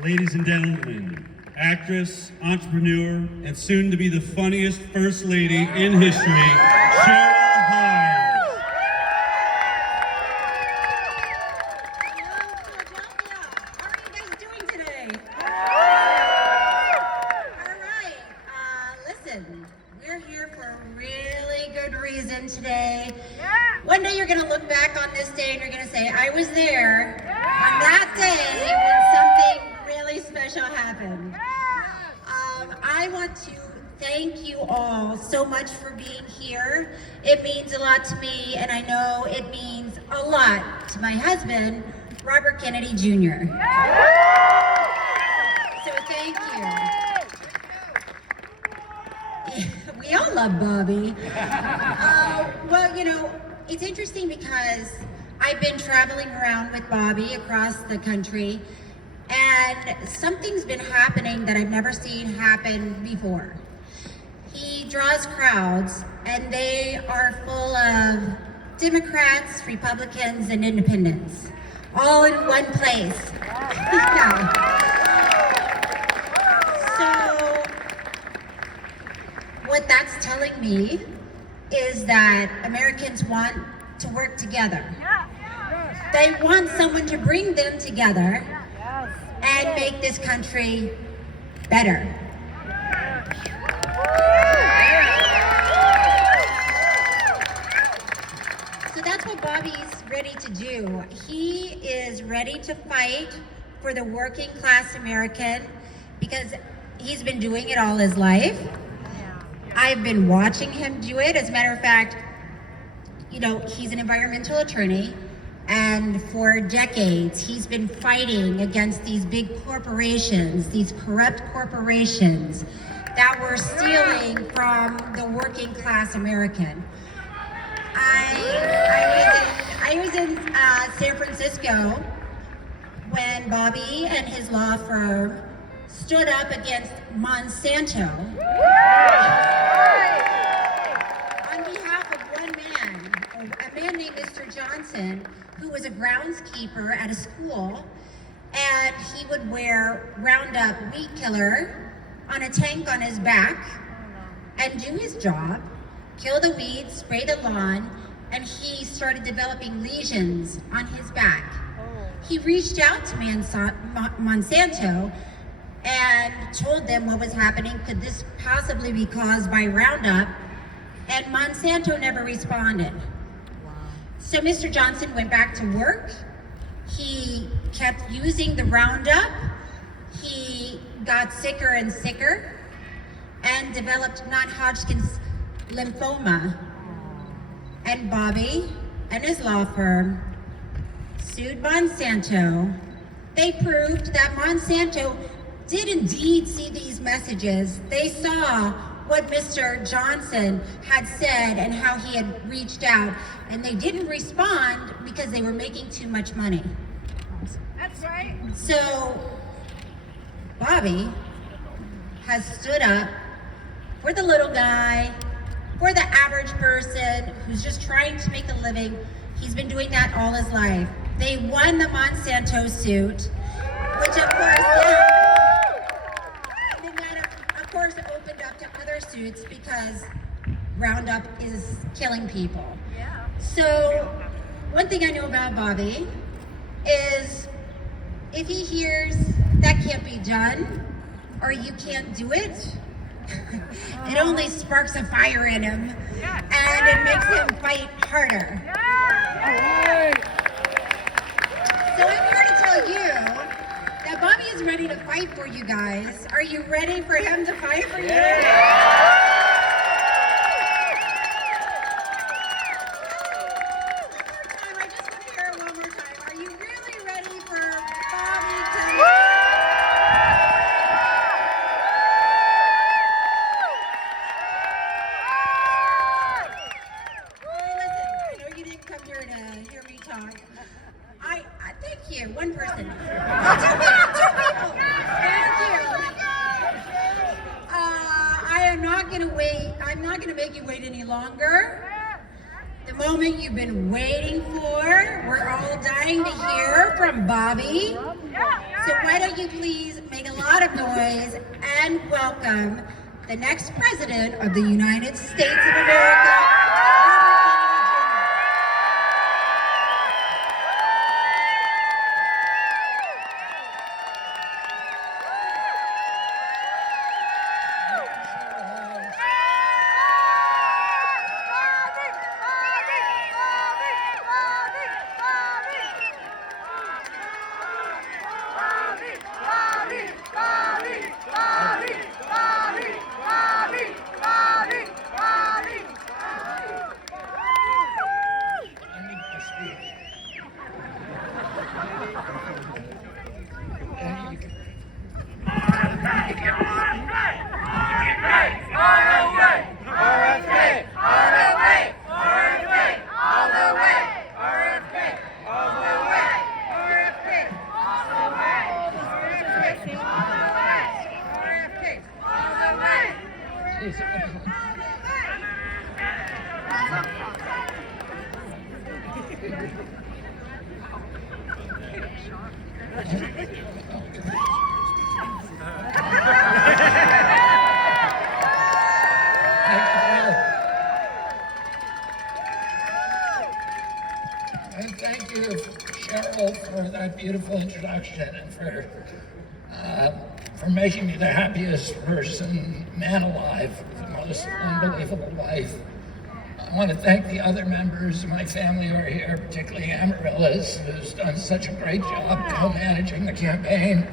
Ladies and gentlemen, actress, entrepreneur, and soon to be the funniest First Lady in history, Cheryl Hines. Hello, Philadelphia. How are you guys doing today? All right. Listen, we're here for a really good reason today. One day you're going to look back on this day and you're going to say, I was there on that day when something really special happened. I want to thank you all so much for being here. It means a lot to me, and I know it means a lot to my husband, Robert Kennedy Jr. So thank you. We all love Bobby. Well, you know, it's interesting because I've been traveling around with Bobby across the country, and something's been happening that I've never seen happen before. He draws crowds, and they are full of Democrats, Republicans, and Independents, all in one place. So, what that's telling me is that Americans want to work together. They want someone to bring them together and make this country better. So that's what Bobby's ready to do. He is ready to fight for the working class American because he's been doing it all his life. I've been watching him do it. As a matter of fact, you know, he's an environmental attorney, and for decades he's been fighting against these big corporations, these corrupt corporations that were stealing from the working class American. I was in San Francisco when Bobby and his law firm stood up against Monsanto on behalf of one man, a man named Mr. Johnson, who was a groundskeeper at a school, and he would wear Roundup weed killer on a tank on his back and do his job, kill the weeds, spray the lawn, and he started developing lesions on his back. He reached out to Monsanto and told them what was happening. Could this possibly be caused by Roundup? And Monsanto never responded. So Mr. Johnson went back to work. He kept using the Roundup. He got sicker and sicker and developed non-Hodgkin's lymphoma. And Bobby and his law firm sued Monsanto. They proved that Monsanto did indeed see these messages. They saw what Mr. Johnson had said and how he had reached out, and they didn't respond because they were making too much money. That's right. So Bobby has stood up for the little guy, for the average person who's just trying to make a living. He's been doing that all his life. They won the Monsanto suit, which of course, and then that of course opened up to other suits because Roundup is killing people. Yeah. So one thing I know about Bobby is if he hears that can't be done or you can't do it, it only sparks a fire in him, and it makes him fight harder. So I'm here to tell you that Bobby is ready to fight for you guys. Are you ready for him to fight for you? I just want to hear it one more time. Are you really ready for Bobby to... Hear me talk. I thank you. One person. Oh, two people. Thank you. I am not going to wait. I'm not going to make you wait any longer. The moment you've been waiting for. We're all dying to hear from Bobby. So what why don't you please make a lot of noise and welcome the next president of the United States of America, And thank you, Cheryl, for that beautiful introduction and for making me the happiest man alive, with the most unbelievable life. I want to thank the other members of my family who are here, particularly Amaryllis, who's done such a great job co-managing the campaign.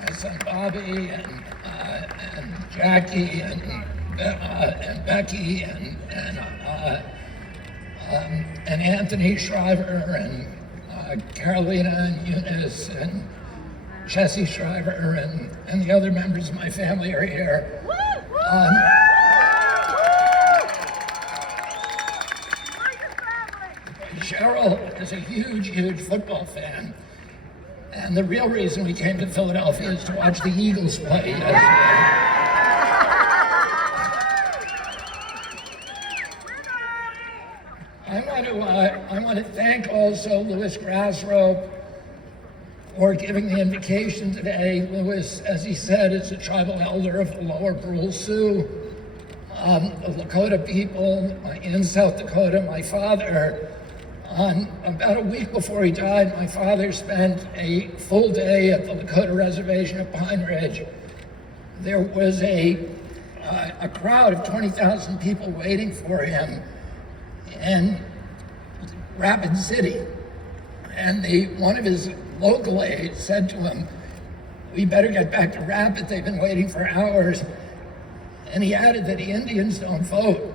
My son Bobby and Jackie and Becky and Anthony Shriver and Carolina and Eunice and Jesse Shriver and the other members of my family are here. Cheryl is a huge football fan, and the real reason we came to Philadelphia is to watch the Eagles play yesterday. I want to thank also Louis Grassrope for giving the invocation today. Louis, as he said, is a tribal elder of the Lower Brule Sioux, the Lakota people in South Dakota. My father, about a week before he died, my father spent a full day at the Lakota reservation at Pine Ridge. There was a crowd of 20,000 people waiting for him in Rapid City. And one of his local aides said to him, "We better get back to Rapid, they've been waiting for hours." And he added that the Indians don't vote.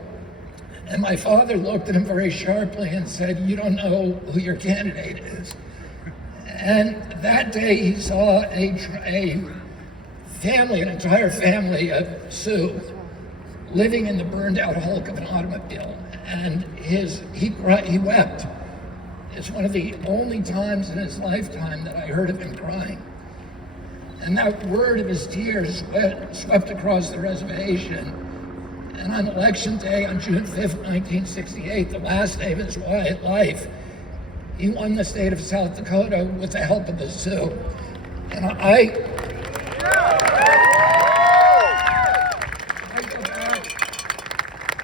And my father looked at him very sharply and said, "You don't know who your candidate is." And that day he saw a family, an entire family of Sioux, living in the burned out hulk of an automobile. And he wept. It's one of the only times in his lifetime that I heard of him crying. And that word of his tears swept across the reservation. And on election day, on June 5th, 1968, the last day of his life, he won the state of South Dakota with the help of the Sioux. And I go back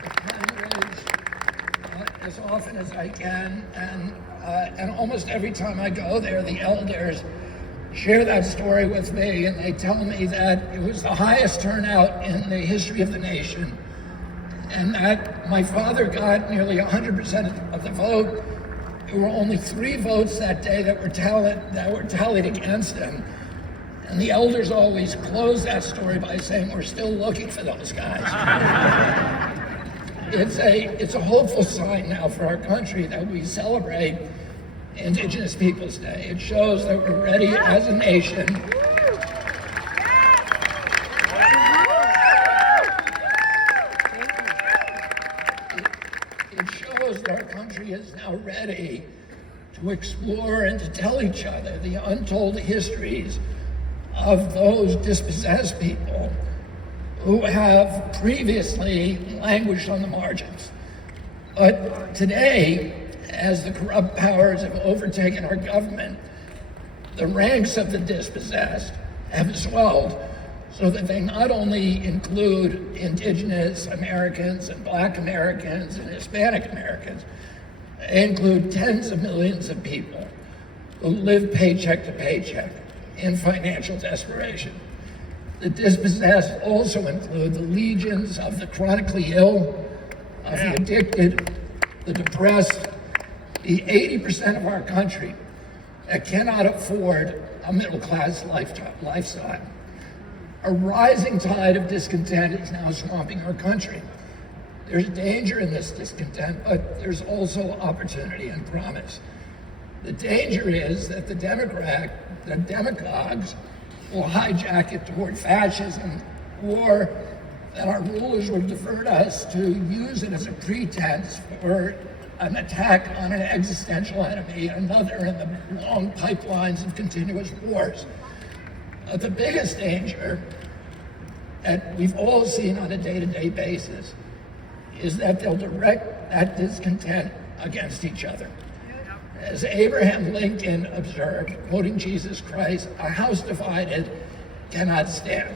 to Pine Ridge as often as I can, and almost every time I go there, the elders share that story with me, and they tell me that it was the highest turnout in the history of the nation, and that my father got nearly 100% of the vote. There were only 3 votes that day that were tallied against him. And the elders always close that story by saying, "We're still looking for those guys." It's a hopeful sign now for our country that we celebrate Indigenous Peoples Day. It shows that we're ready as a nation. It shows that our country is now ready to explore and to tell each other the untold histories of those dispossessed people who have previously languished on the margins. But today, as the corrupt powers have overtaken our government, The ranks of the dispossessed have swelled so that they not only include indigenous Americans and Black Americans and Hispanic Americans, they include tens of millions of people who live paycheck to paycheck in financial desperation. The dispossessed also include the legions of the chronically ill, of the addicted, the depressed, the 80% of our country that cannot afford a middle-class lifestyle. A rising tide of discontent is now swamping our country. There's danger in this discontent, but there's also opportunity and promise. The danger is that the demagogues will hijack it toward fascism, or that our rulers will divert us to use it as a pretense for an attack on an existential enemy, another in the long pipelines of continuous wars. The biggest danger that we've all seen on a day-to-day basis is that they'll direct that discontent against each other. As Abraham Lincoln observed, quoting Jesus Christ, a house divided cannot stand.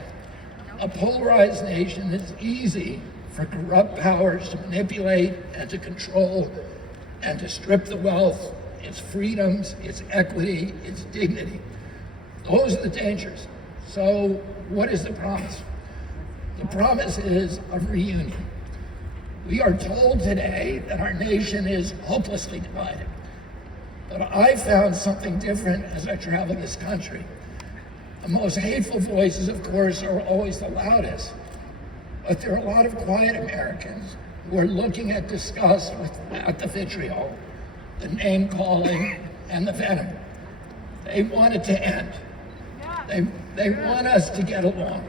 A polarized nation is easy for corrupt powers to manipulate and to control and to strip the wealth, its freedoms, its equity, its dignity. Those are the dangers. So what is the promise? The promise is of reunion. We are told today that our nation is hopelessly divided. But I found something different as I travel this country. The most hateful voices, of course, are always the loudest. But there are a lot of quiet Americans who are looking at disgust at the vitriol, the name-calling, and the venom. They want it to end. They want us to get along.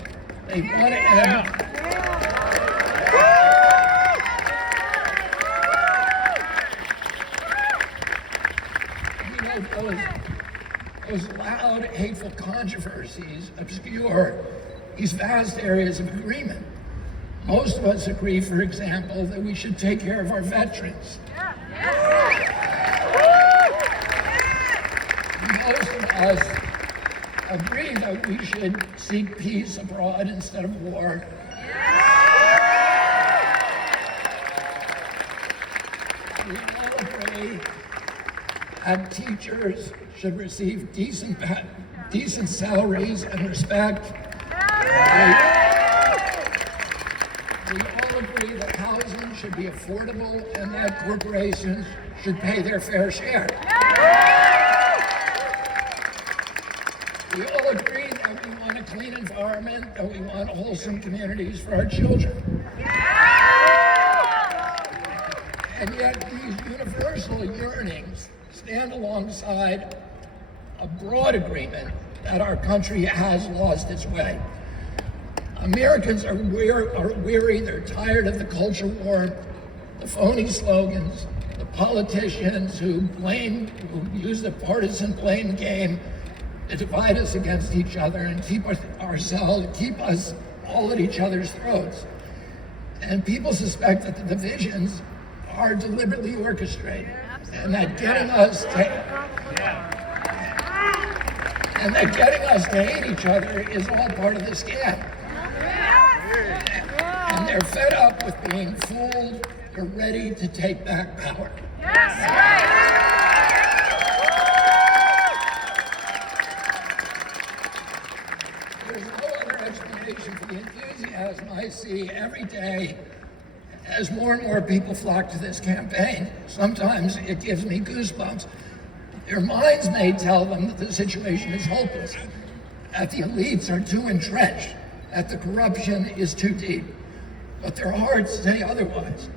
They want to end. Those loud, hateful controversies obscure these vast areas of agreement. Most of us agree, for example, that we should take care of our veterans. Most of us agree that we should seek peace abroad instead of war. We all agree that teachers should receive decent salaries and respect. We all agree that housing should be affordable and that corporations should pay their fair share. We all agree that we want a clean environment, that we want wholesome communities for our children. And yet these universal yearnings stand alongside a broad agreement that our country has lost its way. Americans are weary, they're tired of the culture war, the phony slogans, the politicians who use the partisan blame game to divide us against each other and keep us all at each other's throats. And people suspect that the divisions are deliberately orchestrated, and that getting us to hate each other is all part of the scam. And they're fed up with being fooled. They're ready to take back power. There's no other explanation for the enthusiasm I see every day as more and more people flock to this campaign. Sometimes it gives me goosebumps. Their minds may tell them that the situation is hopeless, that the elites are too entrenched, that the corruption is too deep. But their hearts say otherwise.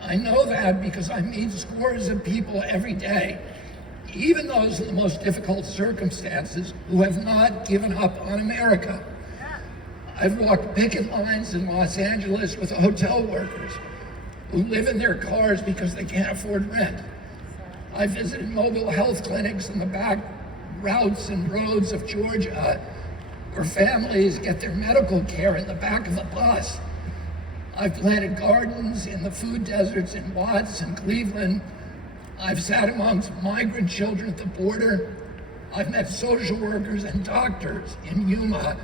I know that because I meet scores of people every day, even those in the most difficult circumstances, who have not given up on America. I've walked picket lines in Los Angeles with hotel workers who live in their cars because they can't afford rent. I visited mobile health clinics in the back routes and roads of Georgia, where families get their medical care in the back of a bus. I've planted gardens in the food deserts in Watts and Cleveland. I've sat amongst migrant children at the border. I've met social workers and doctors in Yuma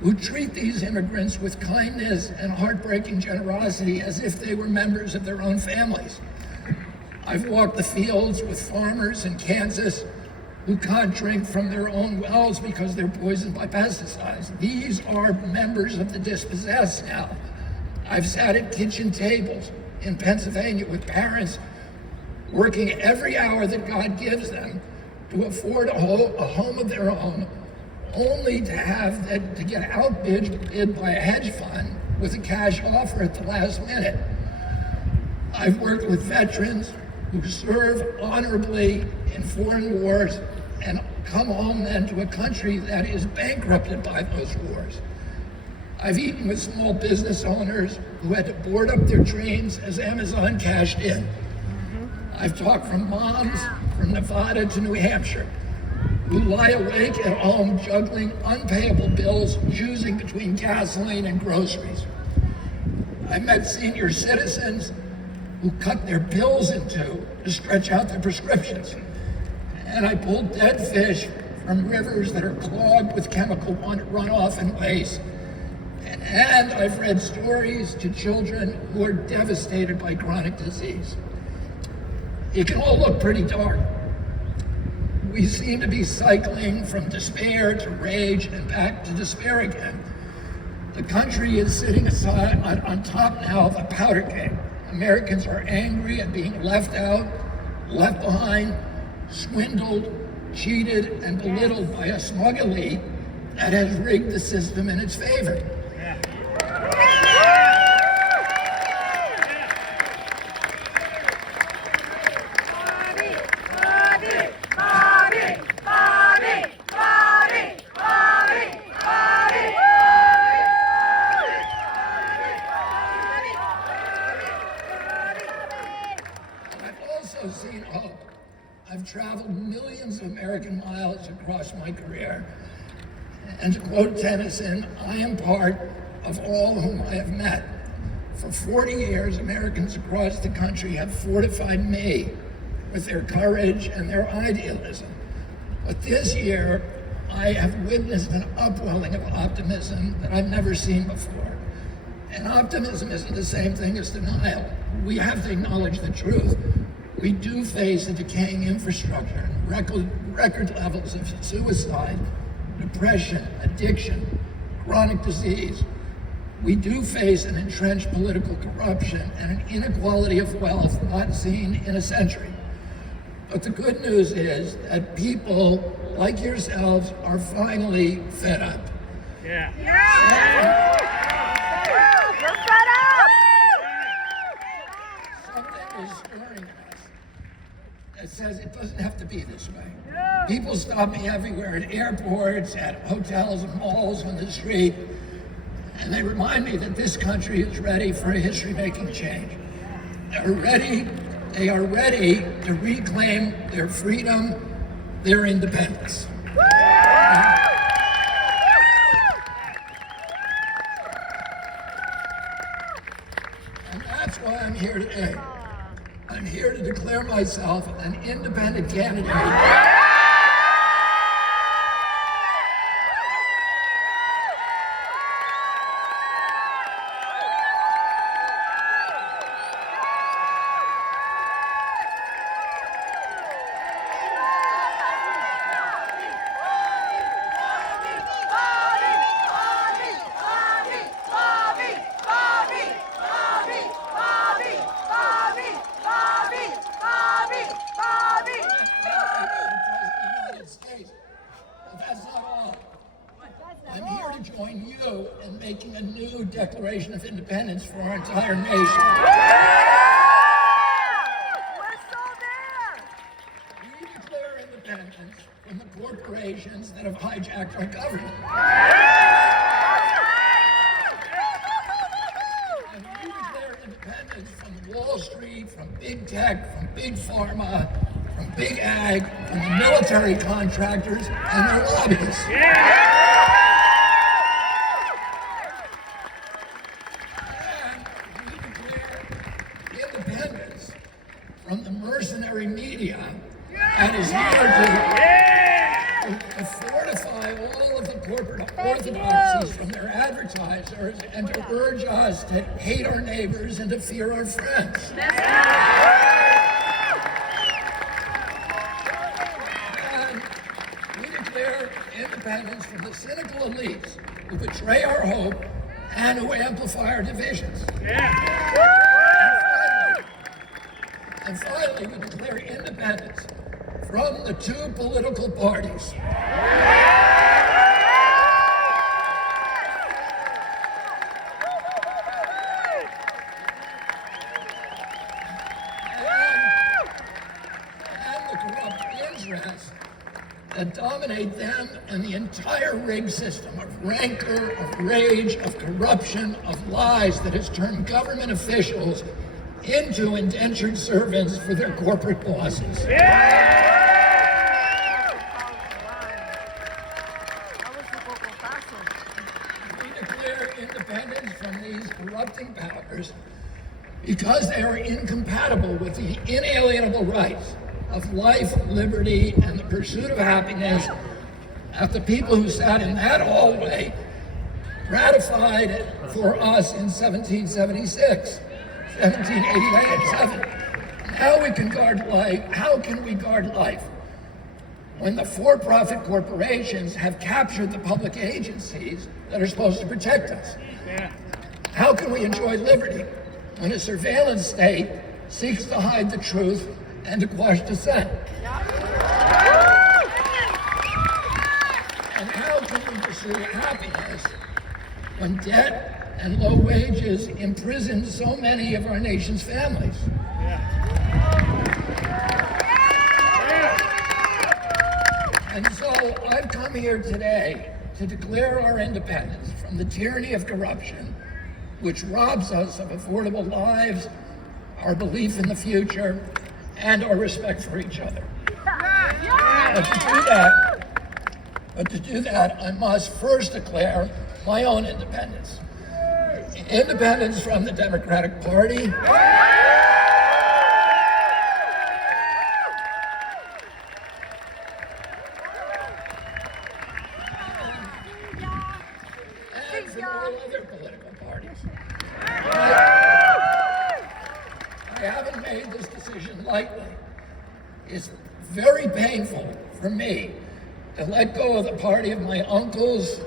who treat these immigrants with kindness and heartbreaking generosity as if they were members of their own families. I've walked the fields with farmers in Kansas who can't drink from their own wells because they're poisoned by pesticides. These are members of the dispossessed now. I've sat at kitchen tables in Pennsylvania with parents working every hour that God gives them to afford a home of their own, only to have that to get outbid by a hedge fund with a cash offer at the last minute. I've worked with veterans who serve honorably in foreign wars and come home then to a country that is bankrupted by those wars. I've eaten with small business owners who had to board up their trains as Amazon cashed in. I've talked from moms from Nevada to New Hampshire who lie awake at home juggling unpayable bills, choosing between gasoline and groceries. I met senior citizens who cut their pills in two to stretch out their prescriptions. And I pulled dead fish from rivers that are clogged with chemical runoff and waste. And I've read stories to children who are devastated by chronic disease. It can all look pretty dark. We seem to be cycling from despair to rage and back to despair again. The country is sitting on top now of a powder keg. Americans are angry at being left out, left behind, swindled, cheated, and belittled by a smug elite that has rigged the system in its favor. Seen hope. I've traveled millions of American miles across my career. And to quote Tennyson, I am part of all whom I have met. For 40 years, Americans across the country have fortified me with their courage and their idealism. But this year, I have witnessed an upwelling of optimism that I've never seen before. And optimism isn't the same thing as denial. We have to acknowledge the truth. We do face a decaying infrastructure and record levels of suicide, depression, addiction, chronic disease. We do face an entrenched political corruption and an inequality of wealth not seen in a century. But the good news is that people like yourselves are finally fed up. Yeah. We're fed up! Something is stirring us. It says it doesn't have to be this way. People stop me everywhere at airports, at hotels and malls, on the street, and they remind me that this country is ready for a history-making change. They are ready to reclaim their freedom, their independence. And that's why I'm here today. I'm here to declare myself an independent candidate. I'm here to join you in making a new Declaration of Independence for our entire nation. We're so there! We declare independence from the corporations that have hijacked our government. And we declare independence from Wall Street, from big tech, from big pharma, from big ag, from the military contractors and their lobbyists. From the mercenary media that is here to fortify all of the corporate orthodoxies from their advertisers and to urge us to hate our neighbors and to fear our friends. And we declare independence from the cynical elites who betray our hope and who amplify our divisions. And finally, we declare independence from the two political parties. And the corrupt interests that dominate them and the entire rigged system of rancor, of rage, of corruption, of lies that has turned government officials into indentured servants for their corporate bosses. We declare independence from these corrupting powers because they are incompatible with the inalienable rights of life, liberty, and the pursuit of happiness that the people who sat in that hallway ratified for us in 1776. 1787. Now we can guard life. How can we guard life when the for-profit corporations have captured the public agencies that are supposed to protect us? How can we enjoy liberty when a surveillance state seeks to hide the truth and to quash dissent? And how can we pursue happiness when debt and low wages imprison so many of our nation's families? And so I've come here today to declare our independence from the tyranny of corruption, which robs us of affordable lives, our belief in the future, and our respect for each other. But to do that, I must first declare my own independence. Independence from the Democratic Party. And from all other political parties. I haven't made this decision lightly. It's very painful for me to let go of the party of my uncles,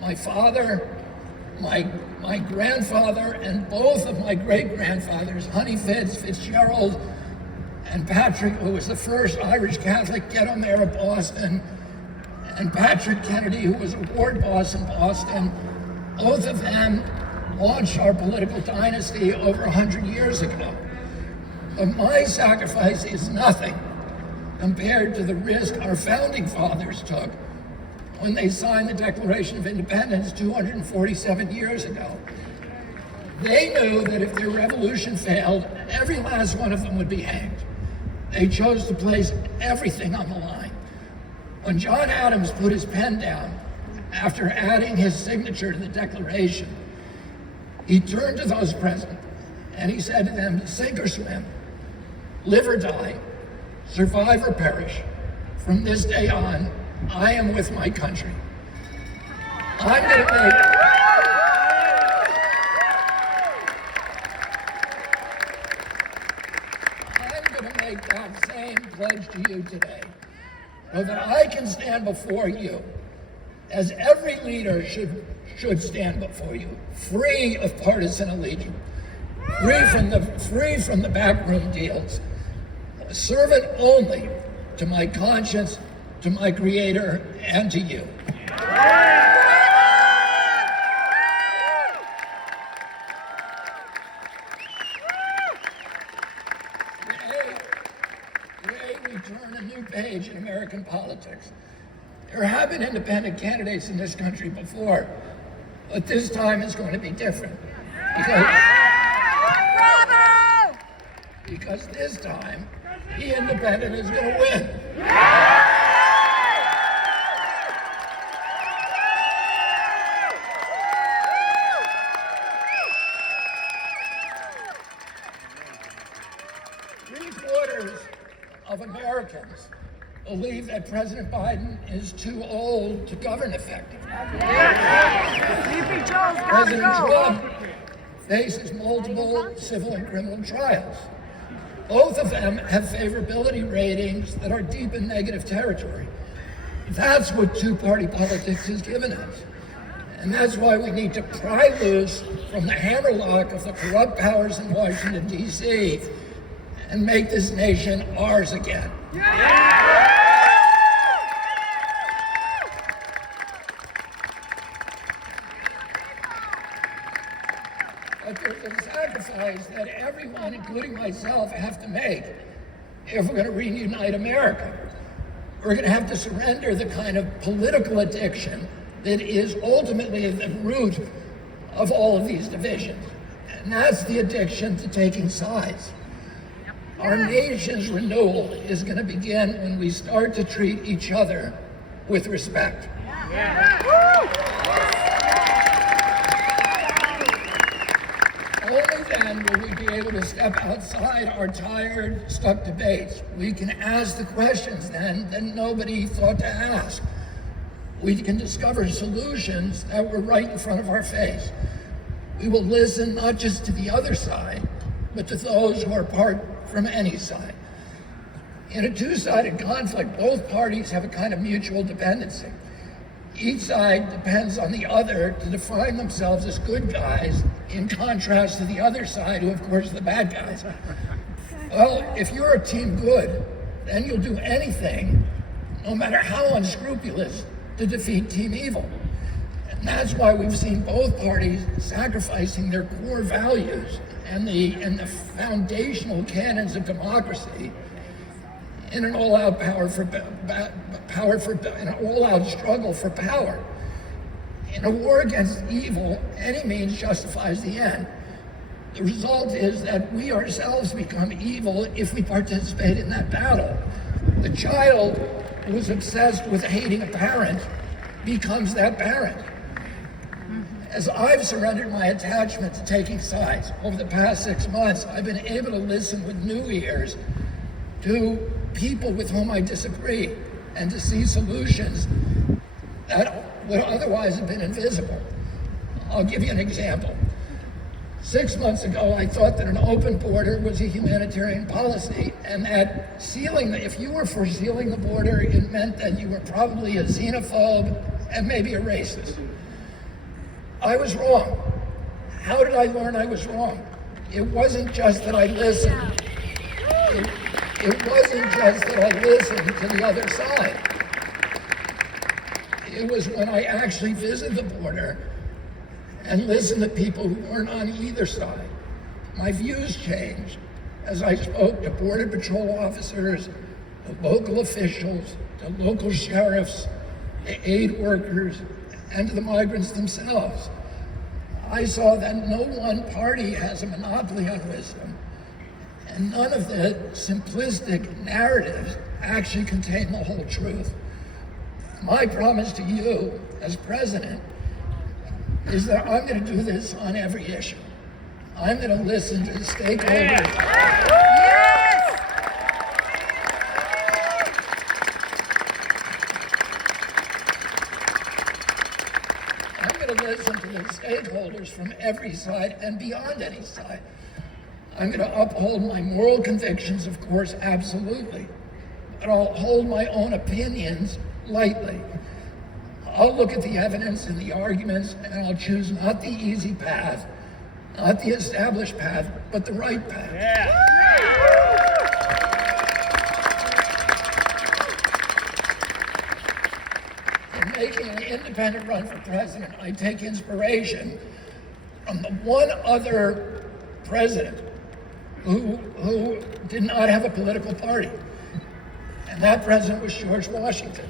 my father, my grandfather, and both of my great-grandfathers, Honey Fitzgerald and Patrick, who was the first Irish Catholic ghetto mayor of Boston, and Patrick Kennedy, who was a ward boss in Boston. Both of them launched our political dynasty over 100 years ago. But my sacrifice is nothing compared to the risk our founding fathers took when they signed the Declaration of Independence 247 years ago. They knew that if their revolution failed, every last one of them would be hanged. They chose to place everything on the line. When John Adams put his pen down after adding his signature to the Declaration, he turned to those present and he said to them, sink or swim, live or die, survive or perish. From this day on, I am with my country. I'm going to make that same pledge to you today, so that I can stand before you, as every leader should stand before you, free of partisan allegiance, free from the backroom deals, a servant only to my conscience, to my Creator, and to you. Today we turn a new page in American politics. There have been independent candidates in this country before, but this time is going to be different. Because this time, the independent is going to win. Three-quarters of Americans believe that President Biden is too old to govern effectively. Sleepy Joe's gotta President go. Trump faces multiple civil and criminal trials. Both of them have favorability ratings that are deep in negative territory. That's what two-party politics has given us. And that's why we need to pry loose from the hammerlock of the corrupt powers in Washington, D.C., and make this nation ours again. But there's a sacrifice that everyone, including myself, have to make if we're going to reunite America. We're going to have to surrender the kind of political addiction that is ultimately at the root of all of these divisions. And that's the addiction to taking sides. Our nation's renewal is going to begin when we start to treat each other with respect. Only then will we be able to step outside our tired, stuck debates. We can ask the questions then that nobody thought to ask. We can discover solutions that were right in front of our face. We will listen not just to the other side, but to those who are apart from any side. In a two-sided conflict, both parties have a kind of mutual dependency. Each side depends on the other to define themselves as good guys, in contrast to the other side, who of course are the bad guys. Well, if you're a team good, then you'll do anything, no matter how unscrupulous, to defeat team evil. And that's why we've seen both parties sacrificing their core values and the foundational canons of democracy in an all-out an all-out struggle for power. In a war against evil, any means justifies the end. The result is that we ourselves become evil if we participate in that battle. The child who is obsessed with hating a parent becomes that parent. As I've surrendered my attachment to taking sides over the past 6 months, I've been able to listen with new ears to people with whom I disagree and to see solutions that would otherwise have been invisible. I'll give you an example. 6 months ago, I thought that an open border was a humanitarian policy, and that if you were for sealing the border, it meant that you were probably a xenophobe and maybe a racist. I was wrong. How did I learn I was wrong? It wasn't just that I listened. It wasn't just that I listened to the other side. It was when I actually visited the border and listened to people who weren't on either side. My views changed as I spoke to Border Patrol officers, to local officials, to local sheriffs, to aid workers, and to the migrants themselves. I saw that no one party has a monopoly on wisdom, and none of the simplistic narratives actually contain the whole truth. My promise to you as president is that I'm going to do this on every issue. I'm going to listen to the stakeholders. I'm going to listen to the stakeholders from every side and beyond any side. I'm going to uphold my moral convictions, of course, absolutely. But I'll hold my own opinions lightly. I'll look at the evidence and the arguments, and I'll choose not the easy path, not the established path, but the right path. In making an independent run for president, I take inspiration from the one other president who did not have a political party. And that president was George Washington.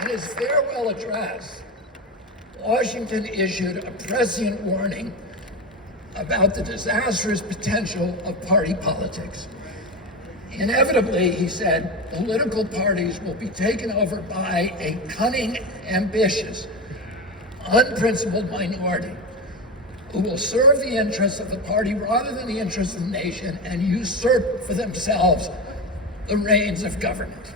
In his farewell address, Washington issued a prescient warning about the disastrous potential of party politics. Inevitably, he said, political parties will be taken over by a cunning, ambitious, unprincipled minority who will serve the interests of the party rather than the interests of the nation and usurp for themselves the reins of government.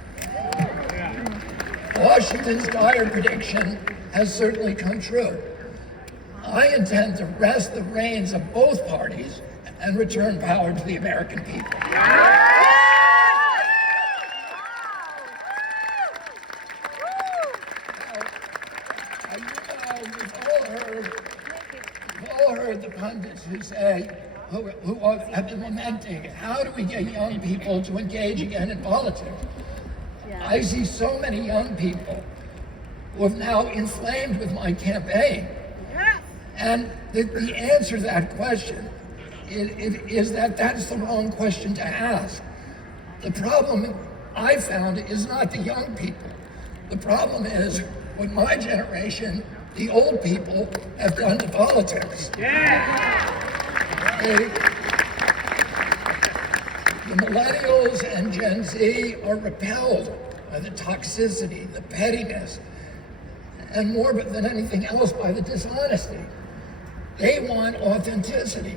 Washington's dire prediction has certainly come true. I intend to wrest the reins of both parties and return power to the American people. We've all heard the pundits who say, who have been lamenting, how do we get young people to engage again in politics? I see so many young people who have now inflamed with my campaign. And the answer to that question is that that's the wrong question to ask. The problem I found is not the young people. The problem is what my generation, the old people, have done to politics. The millennials and Gen Z are repelled by the toxicity, the pettiness, and more than anything else by the dishonesty. They want authenticity.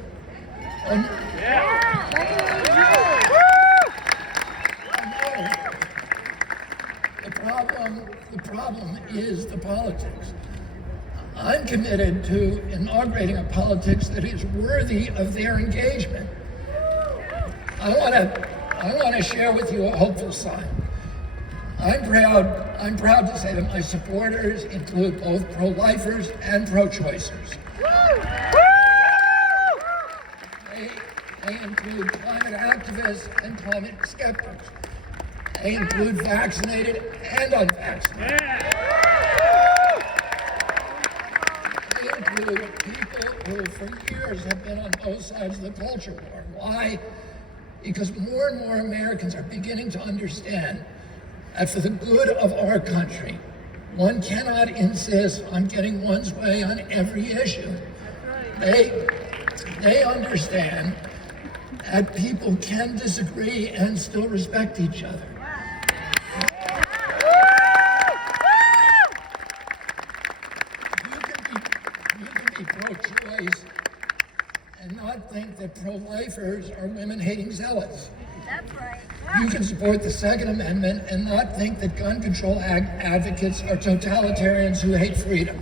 The problem is the politics. I'm committed to inaugurating a politics that is worthy of their engagement. I want to share with you a hopeful sign. I'm proud to say that my supporters include both pro-lifers and pro-choicers. They include climate activists and climate skeptics. They include vaccinated and unvaccinated. They include people who for years have been on both sides of the culture war. Why? Because more and more Americans are beginning to understand that for the good of our country, one cannot insist on getting one's way on every issue. They understand that people can disagree and still respect each other. You can be pro-choice and not think that pro-lifers are women-hating zealots. That's right. You can support the Second Amendment and not think that gun control advocates are totalitarians who hate freedom.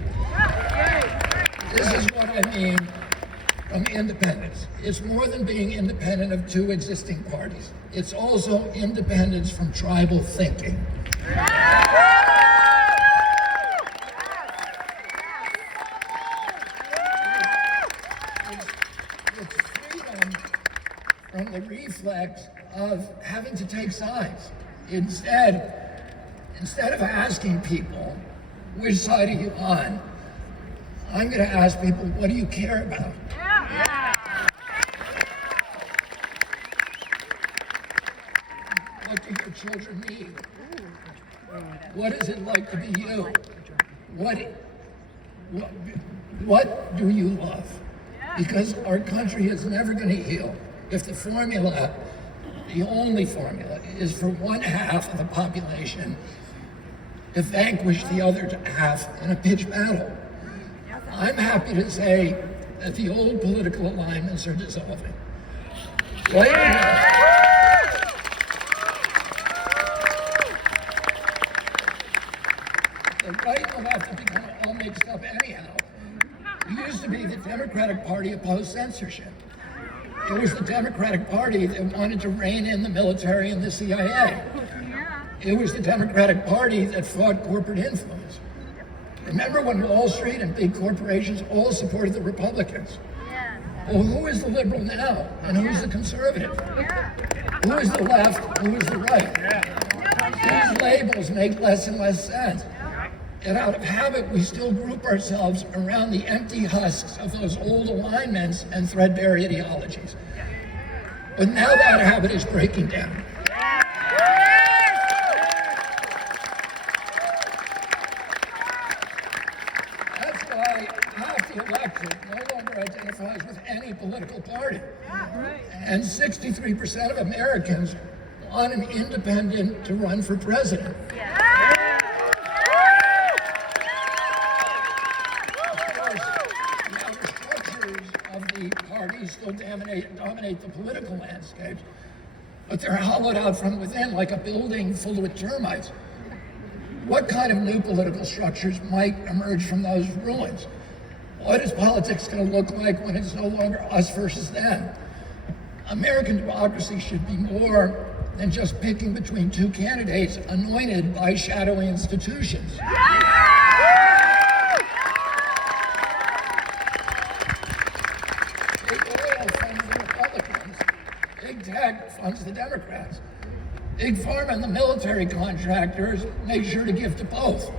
This is what I mean from independence. It's more than being independent of two existing parties. It's also independence from tribal thinking. It's freedom from the reflex of having to take sides. Instead of asking people, which side are you on? I'm going to ask people, what do you care about? What do your children need? What is it like to be you? What do you love? Because our country is never going to heal if the formula, the only formula, is for one half of the population to vanquish the other half in a pitched battle. I'm happy to say that the old political alignments are dissolving. Right now, the right and left have become all mixed up anyhow. It used to be the Democratic Party opposed censorship. It was the Democratic Party that wanted to rein in the military and the CIA. It was the Democratic Party that fought corporate influence. Remember when Wall Street and big corporations all supported the Republicans? Well, who is the liberal now? And who is the conservative? Who is the left? Who is the right? These labels make less and less sense. And out of habit, we still group ourselves around the empty husks of those old alignments and threadbare ideologies. But now that habit is breaking down. That's why half the electorate no longer identifies with any political party. And 63% of Americans want an independent to run for president. who still dominate the political landscape, but they're hollowed out from within like a building full with termites. What kind of new political structures might emerge from those ruins? What is politics going to look like when it's no longer us versus them? American democracy should be more than just picking between two candidates anointed by shadowy institutions. Big oil funds the Republicans. Big tech funds the Democrats. Big pharma and the military contractors make sure to give to both.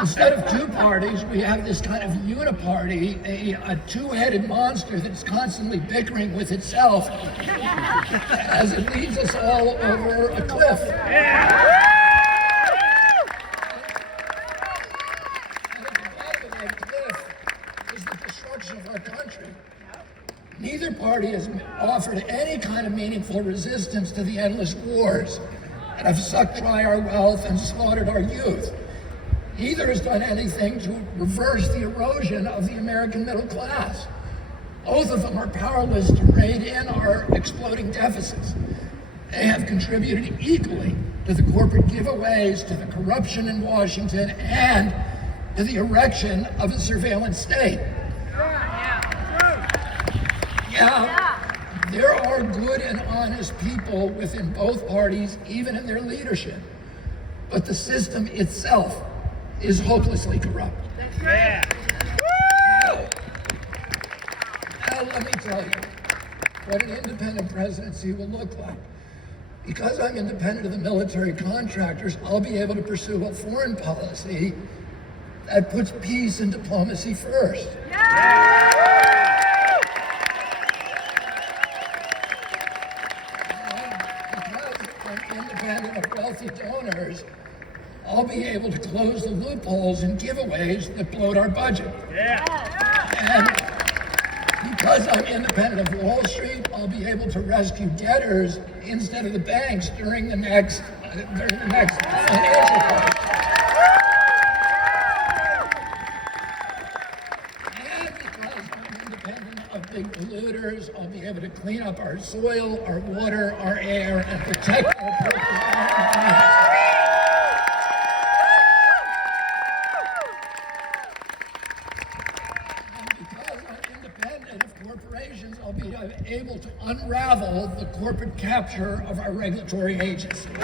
Instead of two parties, we have this kind of uniparty, a two-headed monster that's constantly bickering with itself as it leads us all over a cliff. And at the bottom of that cliff is the destruction of our country. Neither party has offered any kind of meaningful resistance to the endless wars that have sucked dry our wealth and slaughtered our youth. Neither has done anything to reverse the erosion of the American middle class. Both of them are powerless to rein in our exploding deficits. They have contributed equally to the corporate giveaways, to the corruption in Washington, and to the erection of a surveillance state. Yeah, there are good and honest people within both parties, even in their leadership. But the system itself is hopelessly corrupt. Now, let me tell you what an independent presidency will look like. Because I'm independent of the military contractors, I'll be able to pursue a foreign policy that puts peace and diplomacy first. Because I'm independent of wealthy donors, I'll be able to close the loopholes and giveaways that bloat our budget. And because I'm independent of Wall Street, I'll be able to rescue debtors instead of the banks during the next financial crisis. And because I'm independent of big polluters, I'll be able to clean up our soil, our water, our air, and protect our environment. Corporations, I'll be able to unravel the corporate capture of our regulatory agency. And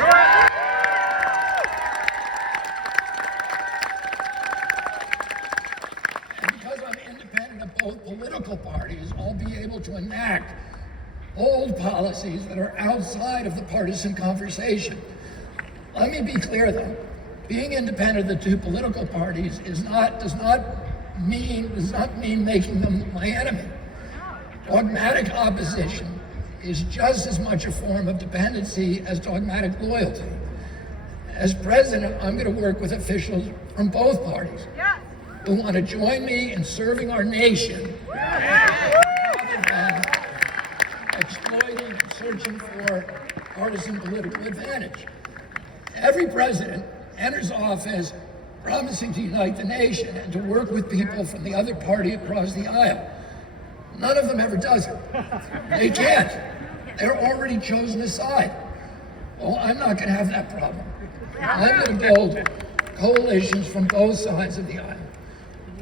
because I'm independent of both political parties, I'll be able to enact bold policies that are outside of the partisan conversation. Let me be clear though, being independent of the two political parties does not mean making them my enemy. Dogmatic opposition is just as much a form of dependency as dogmatic loyalty. As president, I'm going to work with officials from both parties who want to join me in serving our nation rather than exploiting and searching for partisan political advantage. Every president enters office promising to unite the nation and to work with people from the other party across the aisle. None of them ever does it. They can't. They're already chosen a side. Well, I'm not going to have that problem. I'm going to build coalitions from both sides of the aisle.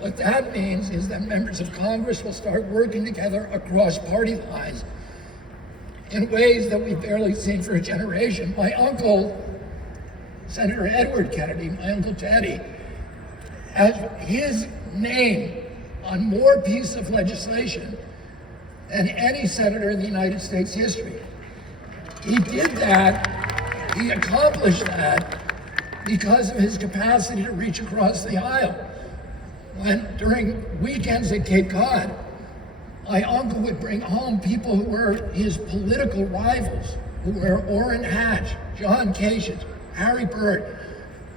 What that means is that members of Congress will start working together across party lines in ways that we've barely seen for a generation. My uncle, Senator Edward Kennedy, my Uncle Teddy, has his name on more pieces of legislation than any senator in the United States history. He did that, he accomplished that because of his capacity to reach across the aisle. When during weekends at Cape Cod, my uncle would bring home people who were his political rivals, who were Orrin Hatch, John Kasich, Harry Byrd,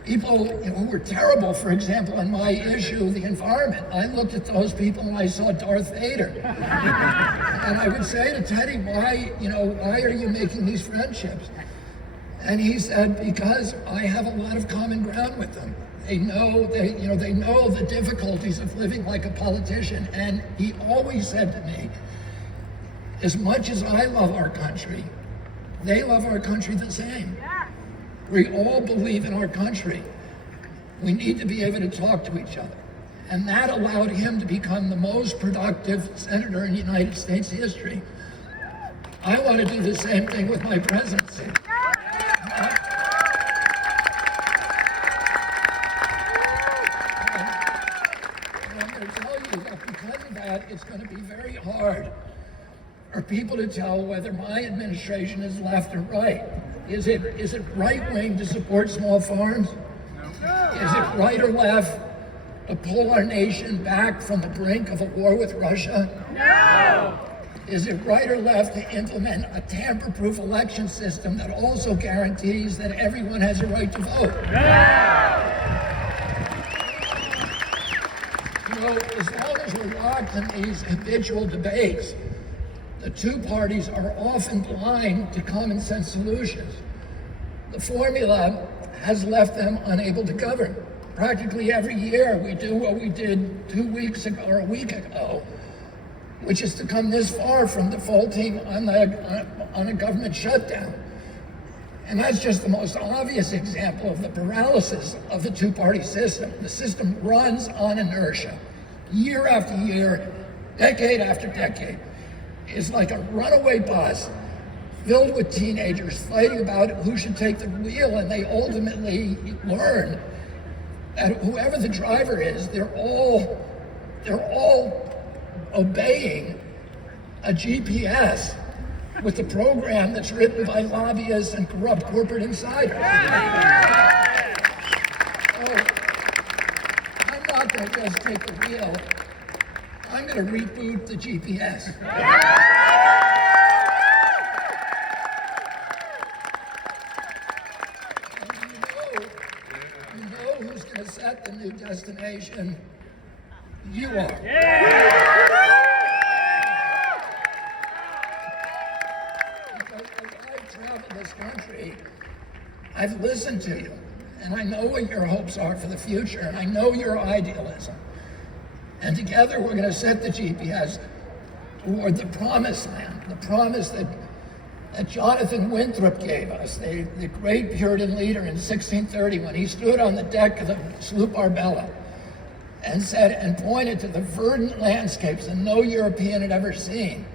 people who were terrible, for example, on my issue, the environment. I looked at those people and I saw Darth Vader. And I would say to Teddy, why are you making these friendships? And he said, because I have a lot of common ground with them. They know the difficulties of living like a politician. And he always said to me, As much as I love our country, they love our country the same. We all believe in our country. We need to be able to talk to each other. And that allowed him to become the most productive senator in United States history. I want to do the same thing with my presidency. And I'm going to tell you that because of that, it's going to be very hard for people to tell whether my administration is left or right. Is it right-wing to support small farms? Is it right or left to pull our nation back from the brink of a war with Russia? No! Is it right or left to implement a tamper-proof election system that also guarantees that everyone has a right to vote? No! You know, as long as we're locked in these habitual debates, the two parties are often blind to common sense solutions. The formula has left them unable to govern. Practically every year we do what we did 2 weeks ago or a week ago, which is to come this far from defaulting on a government shutdown. And that's just the most obvious example of the paralysis of the two-party system. The system runs on inertia, year after year, decade after decade. It's like a runaway bus filled with teenagers fighting about who should take the wheel, and they ultimately learn that whoever the driver is, they're all obeying a GPS with a program that's written by lobbyists and corrupt corporate insiders. So I'm not going to just take the wheel. I'm going to reboot the GPS. You know who's going to set the new destination? You are. Because as I've traveled this country, I've listened to you, and I know what your hopes are for the future, and I know your idealism. And together we're going to set the GPS toward the promised land, the promise that Jonathan Winthrop gave us, the great Puritan leader in 1630, when he stood on the deck of the sloop Arbella and said, and pointed to the verdant landscapes that no European had ever seen.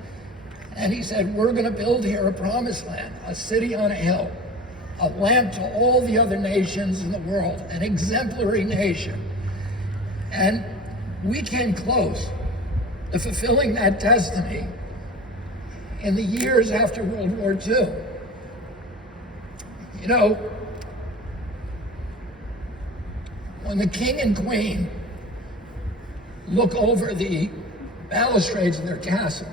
And he said, we're going to build here a promised land, a city on a hill, a lamp to all the other nations in the world, an exemplary nation. And we came close to fulfilling that destiny in the years after World War II. You know, when the king and queen look over the balustrades of their castle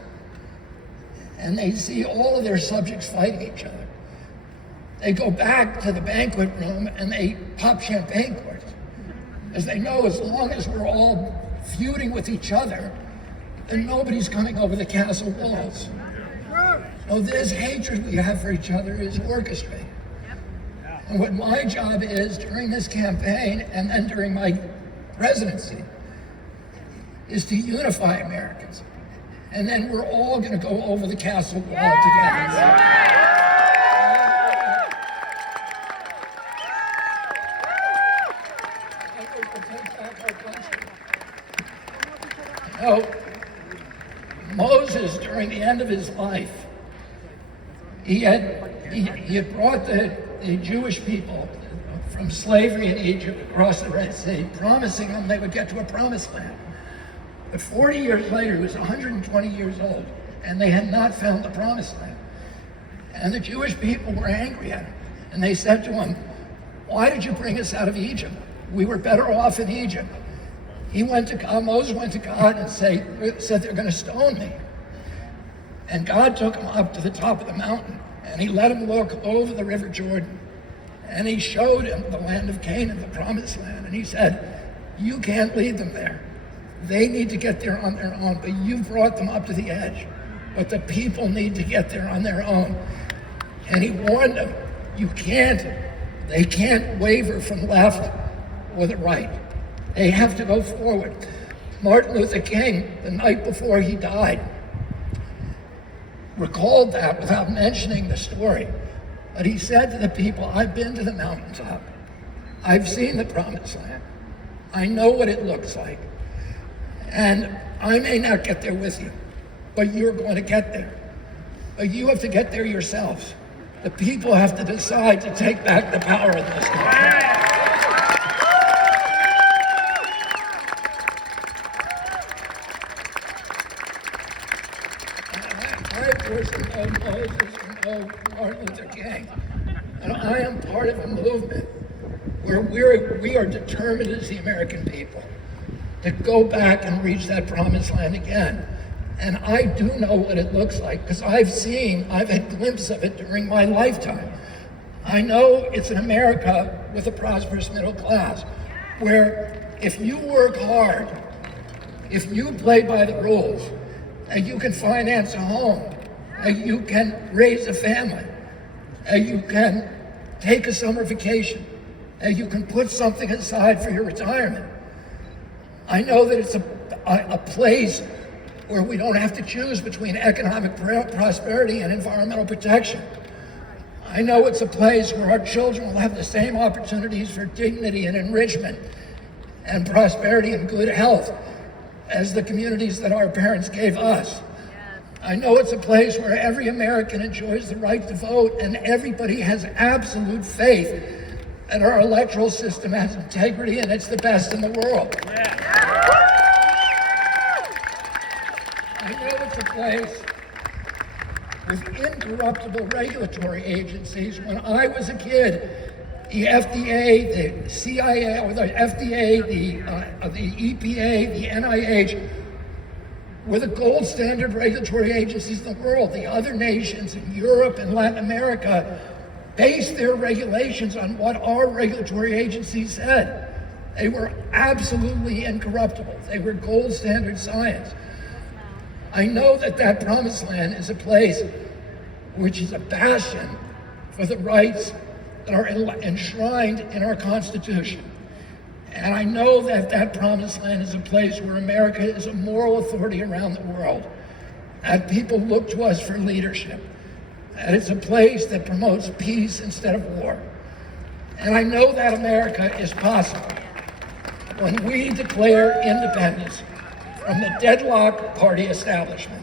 and they see all of their subjects fighting each other, they go back to the banquet room and they pop champagne corks, as they know as long as we're all feuding with each other, then nobody's coming over the castle walls. So this hatred we have for each other is orchestrated. And what my job is during this campaign and then during my presidency is to unify Americans. And then we're all going to go over the castle wall together. You know, Moses, during the end of his life, he had brought the Jewish people from slavery in Egypt across the Red Sea, promising them they would get to a promised land. But 40 years later, he was 120 years old, and they had not found the promised land. And the Jewish people were angry at him, and they said to him, why did you bring us out of Egypt? We were better off in Egypt. Moses went to God and said they're going to stone me. And God took him up to the top of the mountain, and he let him look over the River Jordan. And he showed him the land of Canaan, the promised land. And he said, you can't lead them there. They need to get there on their own, but you brought them up to the edge. But the people need to get there on their own. And he warned them, they can't waver from left or the right. They have to go forward. Martin Luther King, the night before he died, recalled that without mentioning the story. But he said to the people, I've been to the mountaintop. I've seen the promised land. I know what it looks like. And I may not get there with you, but you're going to get there. But you have to get there yourselves. The people have to decide to take back the power of this country. I, of course, know Moses and know Martin Luther King. And I am part of a movement where we are determined as the American people to go back and reach that promised land again. And I do know what it looks like because I've had glimpses of it during my lifetime. I know it's an America with a prosperous middle class where if you work hard, if you play by the rules, and you can finance a home, and you can raise a family, and you can take a summer vacation, and you can put something aside for your retirement. I know that it's a place where we don't have to choose between economic prosperity and environmental protection. I know it's a place where our children will have the same opportunities for dignity and enrichment and prosperity and good health as the communities that our parents gave us. I know it's a place where every American enjoys the right to vote and everybody has absolute faith that our electoral system has integrity and it's the best in the world. I know it's a place with incorruptible regulatory agencies. When I was a kid, the FDA, the CIA, or the FDA, the EPA, the NIH, were the gold standard regulatory agencies in the world. The other nations in Europe and Latin America based their regulations on what our regulatory agencies said. They were absolutely incorruptible. They were gold standard science. I know that that promised land is a place which is a bastion for the rights that are enshrined in our Constitution. And I know that that promised land is a place where America is a moral authority around the world, that people look to us for leadership, that it's a place that promotes peace instead of war. And I know that America is possible when we declare independence from the deadlock party establishment.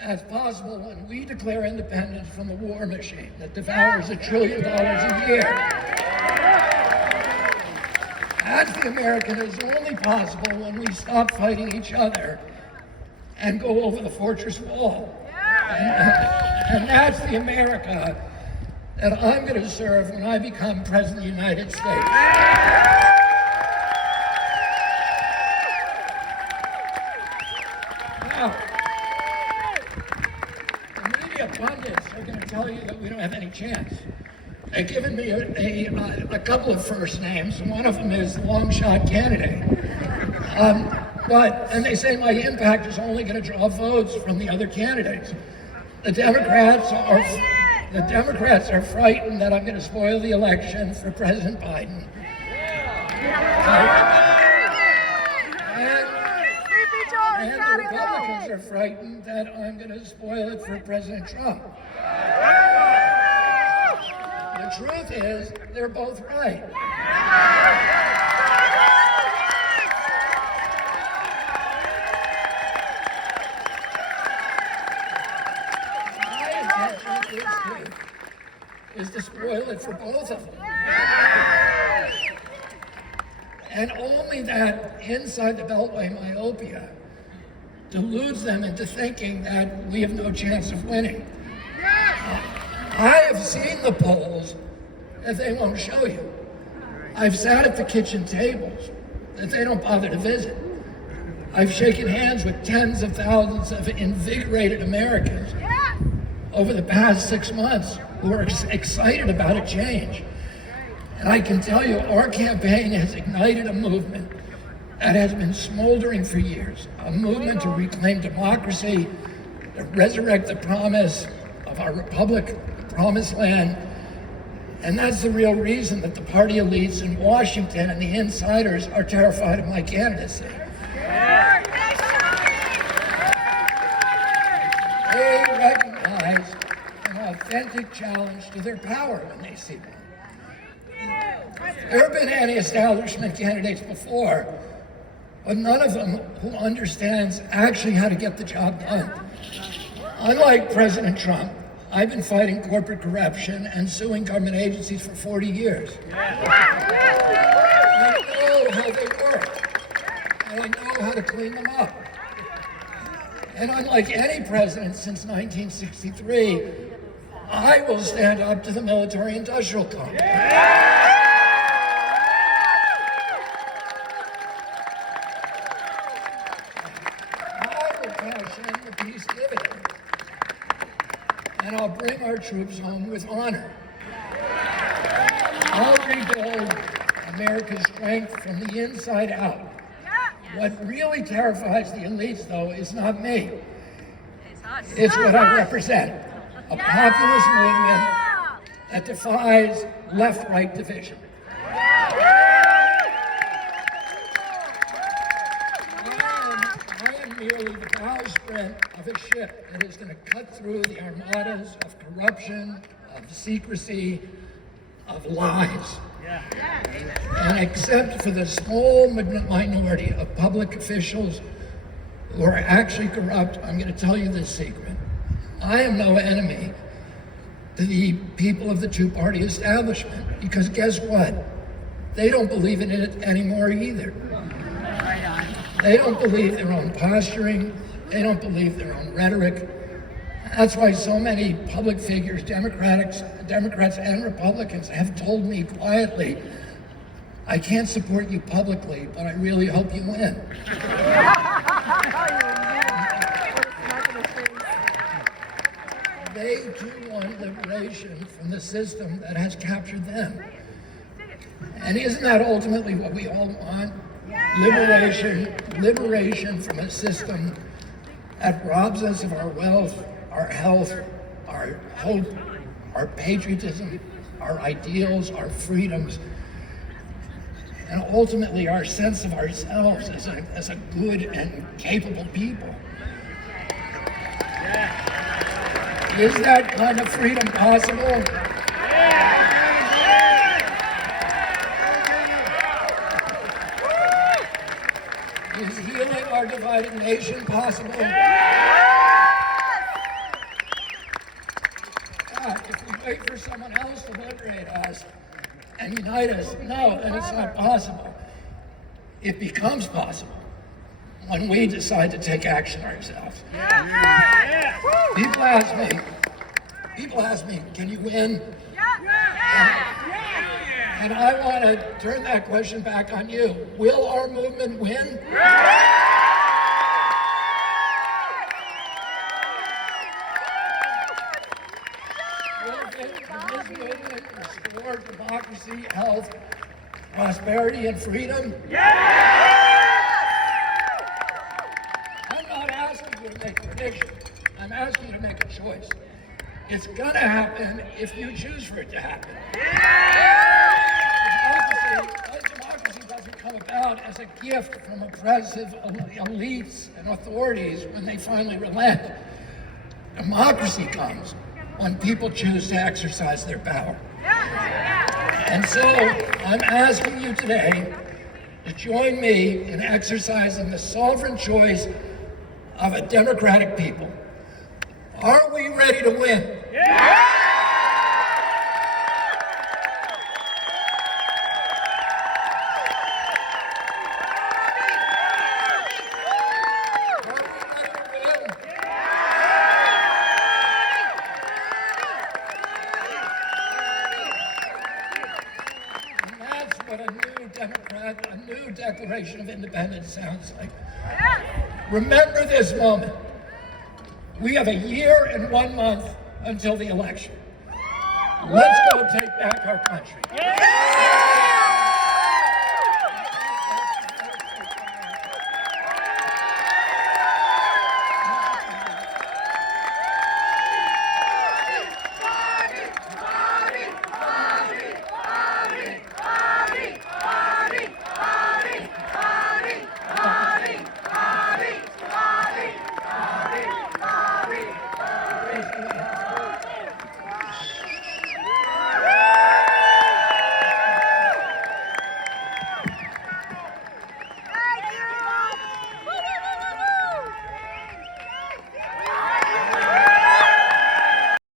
As possible when we declare independence from the war machine that devours $1 trillion a year. That's the America that is only possible when we stop fighting each other and go over the fortress wall. And that's the America that I'm going to serve when I become President of the United States. Now, pundits are going to tell you that we don't have any chance. They've given me a couple of first names. One of them is long shot candidate. And they say my impact is only going to draw votes from the other candidates. The Democrats are frightened that I'm going to spoil the election for President Biden. And the Republicans are frightened that I'm going to spoil it for President Trump. The truth is, they're both right. My intention is to spoil it for both of them. And only that inside the Beltway myopia deludes them into thinking that we have no chance of winning. I have seen the polls that they won't show you. I've sat at the kitchen tables that they don't bother to visit. I've shaken hands with tens of thousands of invigorated Americans over the past 6 months who are excited about a change. And I can tell you, our campaign has ignited a movement that has been smoldering for years, a movement to reclaim democracy, to resurrect the promise of our republic, the promised land. And that's the real reason that the party elites in Washington and the insiders are terrified of my candidacy. They recognize an authentic challenge to their power when they see one. There have been anti-establishment candidates before, but none of them who understands actually how to get the job done. Unlike President Trump, I've been fighting corporate corruption and suing government agencies for 40 years. I know how they work, and I know how to clean them up. And unlike any president since 1963, I will stand up to the military-industrial complex. I will cash in the peace dividend, and I'll bring our troops home with honor. I'll rebuild America's strength from the inside out. What really terrifies the elites, though, is not me. It's what I represent, a populist movement that defies left-right division. I am merely the bowsprit of a ship that is going to cut through the armadas of corruption, of secrecy, of lies. And except for the small minority of public officials who are actually corrupt, I'm going to tell you this secret. I am no enemy to the people of the two-party establishment, because guess what? They don't believe in it anymore either. They don't believe their own posturing. They don't believe their own rhetoric. That's why so many public figures, Democrats and Republicans, have told me quietly, I can't support you publicly, but I really hope you win. They too want liberation from the system that has captured them. And isn't that ultimately what we all want? Liberation from a system that robs us of our wealth, our health, our hope, our patriotism, our ideals, our freedoms, and ultimately our sense of ourselves as a good and capable people. Is that kind of freedom possible? Is healing our divided nation possible? If we wait for someone else to liberate us and unite us, no, then it's not possible. It becomes possible when we decide to take action ourselves. People ask me, can you win? And I want to turn that question back on you. Will our movement win? Will this movement restore democracy, health, prosperity, and freedom? I'm not asking you to make a prediction. I'm asking you to make a choice. It's gonna happen if you choose for it to happen. Democracy doesn't come about as a gift from oppressive elites and authorities when they finally relent. Democracy comes when people choose to exercise their power. And so I'm asking you today to join me in exercising the sovereign choice of a democratic people. Are we ready to win? A new Declaration of Independence sounds like. Remember this moment. We have a year and 1 month until the election. Let's go take back our country.